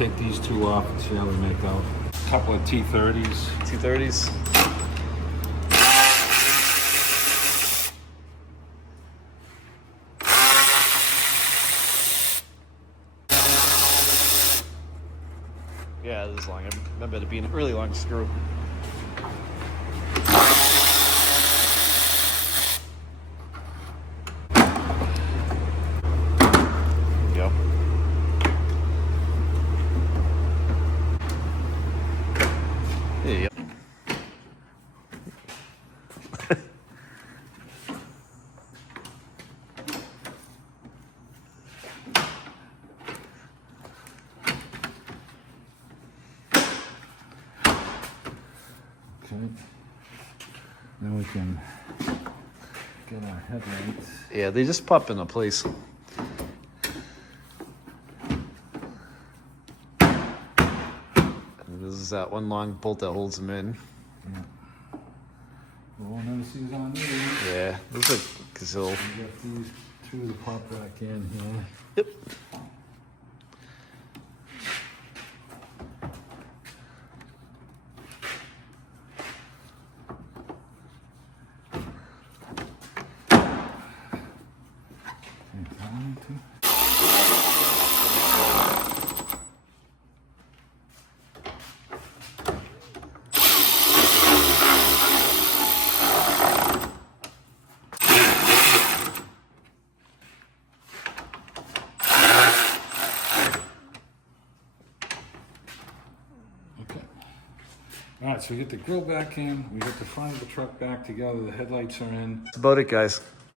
take these two off and see how they make out. A couple of T30s. T30s. Yeah, this is long. I remember it being a really long screw. There you go. Okay. Then we can get our headlights. Yeah, they just pop into place. This is that one long bolt that holds them in. Yeah. Well, we'll never see it on these. Yeah, this is a gazelle. We got these two to pop back in here. Yep. All right, so we get the grill back in, we get the front of the truck back together, the headlights are in. That's about it, guys.